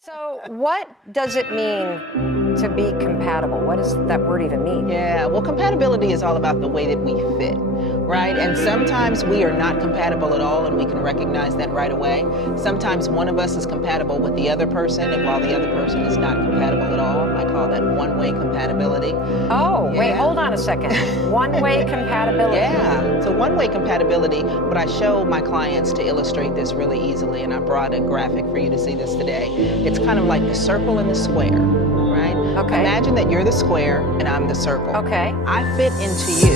So what does it mean to be compatible? What does that word even mean? Yeah, well, compatibility is all about the way that we fit, right? And sometimes we are not compatible at all, and we can recognize that right away. Sometimes one of us is compatible with the other person, and while the other person is not compatible at all. I call that one-way compatibility. Oh, Yeah. wait, hold on a second. One-way compatibility. Yeah, so one-way compatibility, what I show my clients to illustrate this really easily, and I brought a graphic for you to see this today. It's kind of like the circle and the square, right? Okay. Imagine that you're the square and I'm the circle. Okay. I fit into you.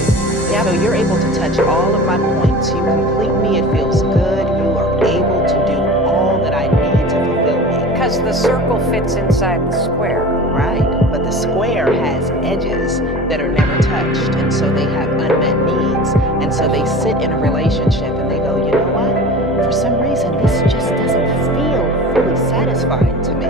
Yep. So you're able to touch all of my points. You complete me, it feels good. You are able to do all that I need to fulfill me. Because the circle fits inside the square. Right, but the square has edges that are never touched, and so they have unmet needs, and so they sit in a relationship and they go, you know what? For some reason, this just doesn't feel fully satisfying to me.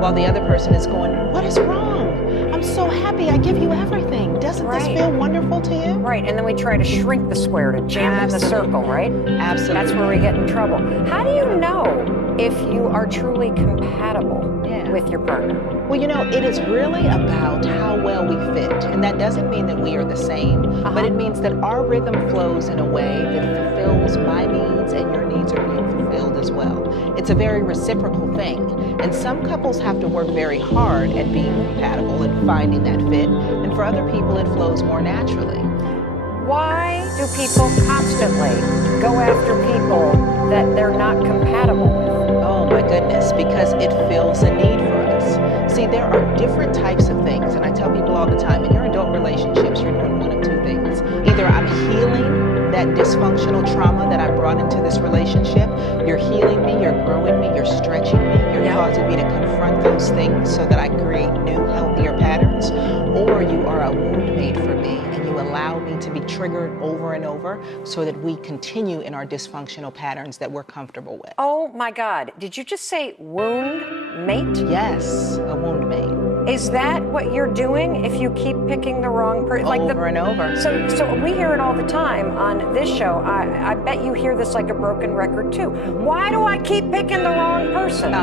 While the other person is going, what is wrong? I'm so happy, I give you everything. Doesn't this feel wonderful to you? Right, and then we try to shrink the square to jam in the circle, right? Absolutely. That's where we get in trouble. How do you know if you are truly compatible with your partner? Well, you know, it is really about how well we fit. And that doesn't mean that we are the same, but it means that our rhythm flows in a way that fulfills my needs and your needs are being fulfilled as well. It's a very reciprocal thing. And some couples have to work very hard at being compatible and finding that fit. And for other people, it flows more naturally. Why do people constantly go after people that they're not compatible with? Oh my goodness, because it fills a need for us. See, there are different types of things, and I tell people all the time, in your adult relationships, you're doing one of two things. Either I'm healing that dysfunctional trauma that I brought into this relationship, you're healing me, you're growing me, you're stretching me, you're causing me to confront those things so that I create new, healthier patterns, or you are a wound made for me, and you allow me to be triggered over and over so that we continue in our dysfunctional patterns that we're comfortable with. Oh my God, did you just say wound mate? Yes, a wound mate. Is that what you're doing if you keep picking the wrong person? Over and over. So we hear it all the time on this show. I bet you hear this like a broken record too. Why do I keep picking the wrong person?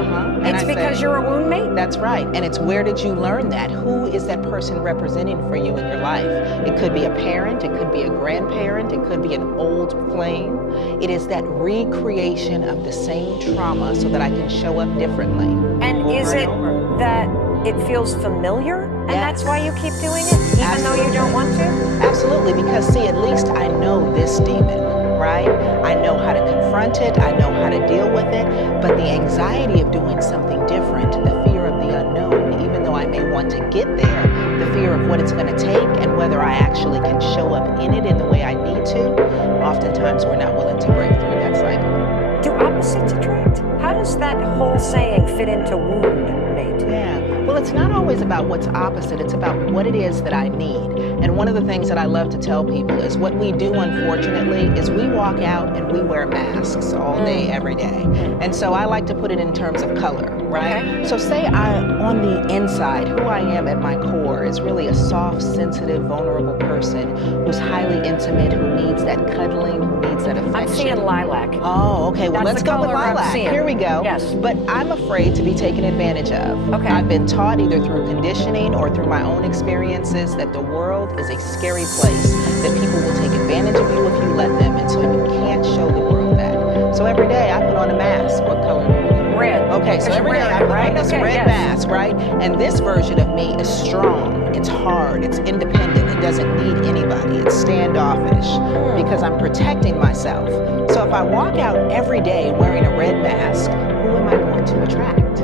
It's because you're a wound mate? That's right. And it's where did you learn that? Who is that person representing for you in your life? It could be a parent, it could be a grandparent, it could be an old flame. It is that recreation of the same trauma so that I can show up differently. And is it that it feels familiar and that's why you keep doing it, even though you don't want to? Absolutely, because see, at least I know this demon, right? I know how to confront it, I know how to deal with it, but the anxiety of doing something different, the fear of the unknown, even though I may want to get there, the fear of what it's going to take and whether I actually can show up in it in the way I need to, oftentimes we're not willing to break through that cycle. Do opposites attract? How does that whole saying fit into wound mate? Yeah. Well, it's not always about what's opposite, it's about what it is that I need. And one of the things that I love to tell people is what we do, unfortunately, is we walk out and we wear masks all day, every day. And so I like to put it in terms of color, right? Okay. So say on the inside, who I am at my core is really a soft, sensitive, vulnerable person who's highly intimate, who needs that cuddling, who needs that affection. I'm seeing lilac. Oh, okay. Well, let's go with lilac. Here we go. Yes. But I'm afraid to be taken advantage of. Okay. I've been taught either through conditioning or through my own experiences that the world is a scary place, that people will take advantage of you if you let them, and so you can't show the world that. So every day I put on a mask. What color? Red. Okay, so every day I put on this red mask, right? And this version of me is strong, it's hard, it's independent, it doesn't need anybody, it's standoffish because I'm protecting myself. So if I walk out every day wearing a red mask, who am I going to attract?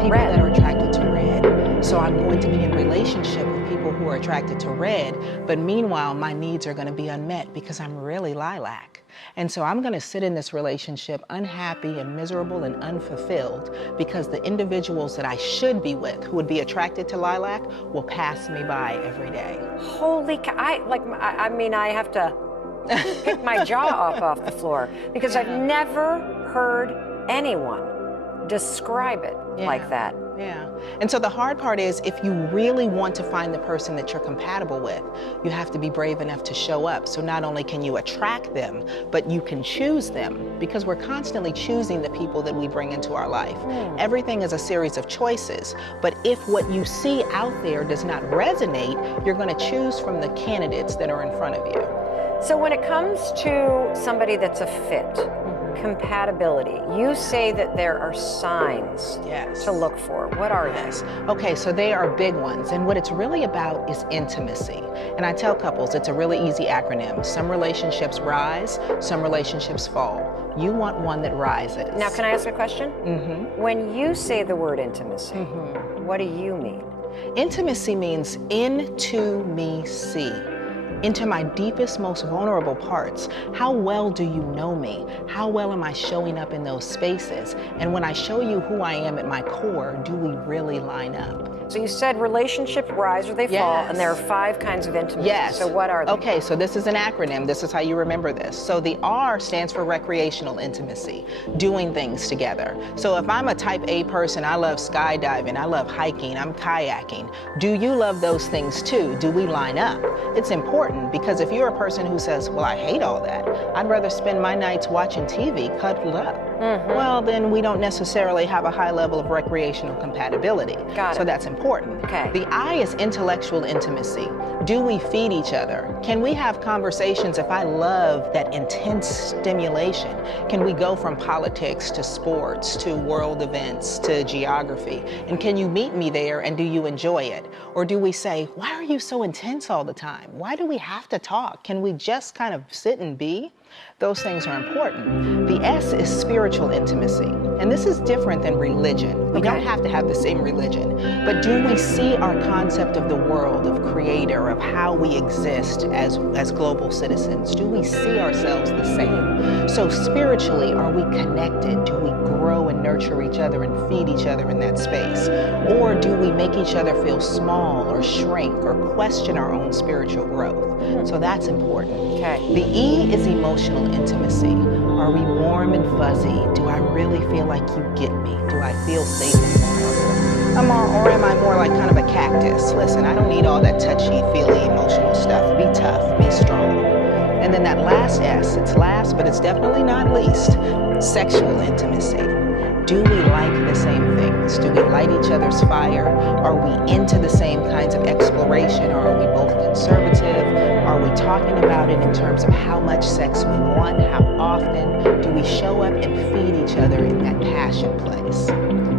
People that are attracted to red. So I'm going to be in relationship with people who are attracted to red, but meanwhile my needs are going to be unmet because I'm really lilac. And so I'm going to sit in this relationship unhappy and miserable and unfulfilled because the individuals that I should be with, who would be attracted to lilac, will pass me by every day. Holy cow. I mean, I have to pick my jaw off the floor because I've never heard anyone describe it like that. Yeah. And so the hard part is, if you really want to find the person that you're compatible with, you have to be brave enough to show up. So not only can you attract them, but you can choose them, because we're constantly choosing the people that we bring into our life. Everything is a series of choices, but if what you see out there does not resonate, you're going to choose from the candidates that are in front of you. So when it comes to somebody that's a fit, compatibility, you say that there are signs to look for. What are they? Okay, so they are big ones. And what it's really about is intimacy. And I tell couples, it's a really easy acronym. Some relationships rise, some relationships fall. You want one that rises. Now, can I ask a question? When you say the word intimacy, what do you mean? Intimacy means into me see. Into my deepest, most vulnerable parts. How well do you know me? How well am I showing up in those spaces? And when I show you who I am at my core, do we really line up? So you said relationships rise or they fall, and there are 5 kinds of intimacy. Yes. So what are they? Okay, so this is an acronym. This is how you remember this. So the R stands for recreational intimacy, doing things together. So if I'm a type A person, I love skydiving, I love hiking, I'm kayaking. Do you love those things too? Do we line up? It's important, because if you're a person who says, well, I hate all that, I'd rather spend my nights watching TV, cuddled up. Well, then we don't necessarily have a high level of recreational compatibility. Got it. So that's important. Okay. The I is intellectual intimacy. Do we feed each other? Can we have conversations? If I love that intense stimulation, can we go from politics to sports to world events to geography? And can you meet me there, and do you enjoy it? Or do we say, why are you so intense all the time? Why do we have to talk? Can we just kind of sit and be? Those things are important. The S is spiritual intimacy. And this is different than religion. We don't have to have the same religion. But do we see our concept of the world, of creator, of how we exist as global citizens? Do we see ourselves the same? So spiritually, are we connected? Do we grow and nurture each other and feed each other in that space? Or do we make each other feel small or shrink or question our own spiritual growth? So that's important. The E is emotional intimacy. Are we warm and fuzzy? Do I really feel like you get me? Do I feel safe and vulnerable? Or am I more like kind of a cactus? Listen, I don't need all that touchy-feely emotional stuff. Be tough, be strong. And then that last S, it's last, but it's definitely not least, sexual intimacy. Do we like the same things? Do we light each other's fire? Are we into the same kinds of exploration, or are we both conservative? Are we talking about it in terms of how much sex we want? How often? Do we show up and feed each other in that passion place?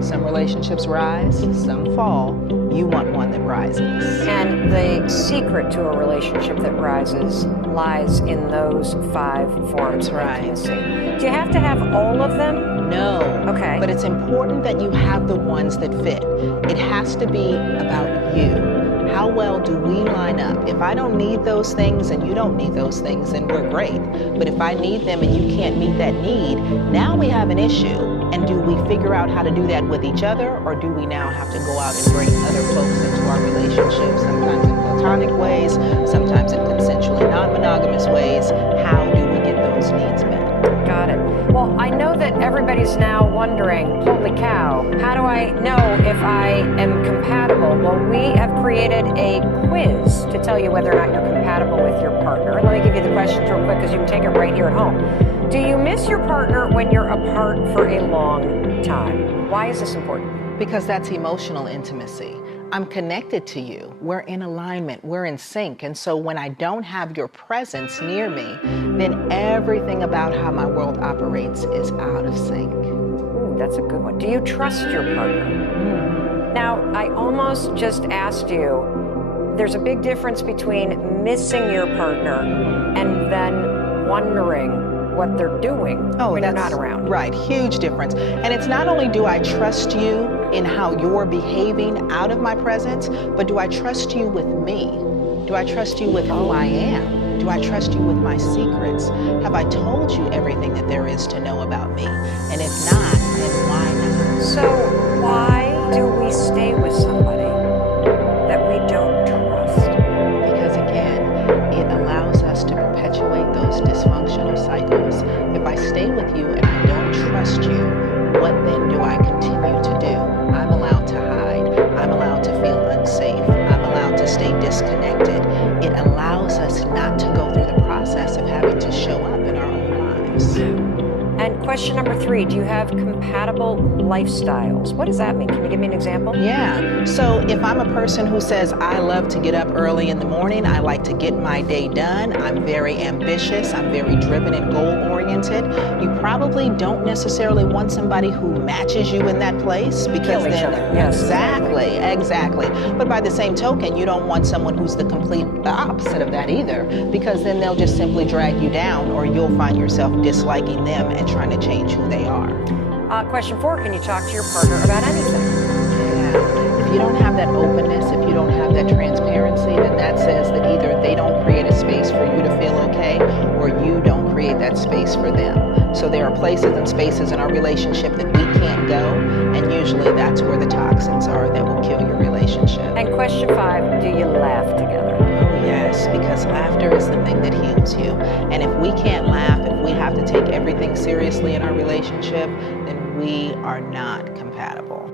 Some relationships rise, some fall. You want one that rises. And the secret to a relationship that rises lies in those 5 forms of intimacy. Do you have to have all of them? No. Okay. But it's important that you have the ones that fit. It has to be about you. How well do we line up? If I don't need those things and you don't need those things, then we're great. But if I need them and you can't meet that need, now we have an issue. And do we figure out how to do that with each other, or do we now have to go out and bring other folks into our relationship, sometimes in platonic ways, sometimes in consensually non-monogamous ways? How do we get those needs met? Got it. Well, I know that everybody's now wondering, holy cow, how do I know if I am compatible? Well, we have created a quiz to tell you whether or not you're compatible with your partner. Let me give you the questions real quick, because you can take it right here at home. Do you miss your partner when you're apart for a long time? Why is this important? Because that's emotional intimacy. I'm connected to you. We're in alignment. We're in sync. And so when I don't have your presence near me, then everything about how my world operates is out of sync. Ooh, that's a good one. Do you trust your partner? Now, I almost just asked you, there's a big difference between missing your partner and then wondering what they're doing when you're not around. Right, huge difference. And it's not only do I trust you in how you're behaving out of my presence, but do I trust you with me? Do I trust you with who I am? Do I trust you with my secrets? Have I told you everything that there is to know about me? And if not, then why not? So why do we stay with somebody that we don't trust? Because again, it allows us to perpetuate those dysfunctional cycles. If I stay with you and I don't trust you, what then do I continue to do? show up in our own lives. And question number 3, do you have compatible lifestyles? What does that mean? Can you give me an example? Yeah. So if I'm a person who says, I love to get up early in the morning, I like to get my day done, I'm very ambitious, I'm very driven and goal-oriented, you probably don't necessarily want somebody who matches you in that place, because Kill each then other. Yes, exactly. But by the same token, you don't want someone who's the complete opposite of that either, because then they'll just simply drag you down, or you'll find yourself disliking them and trying to change who they are. Question 4, can you talk to your partner about anything? Yeah. If you don't have that openness, if you don't have that transparency, then that says that either they don't create a space for you to feel okay, or you don't create that space for them. So there are places and spaces in our relationship that we can't go, and usually that's where the toxins are that will kill your relationship. And question 5, do you laugh together? Oh yes, because laughter is the thing that heals you. And if we can't laugh, if we have to take everything seriously in our relationship, then we are not compatible.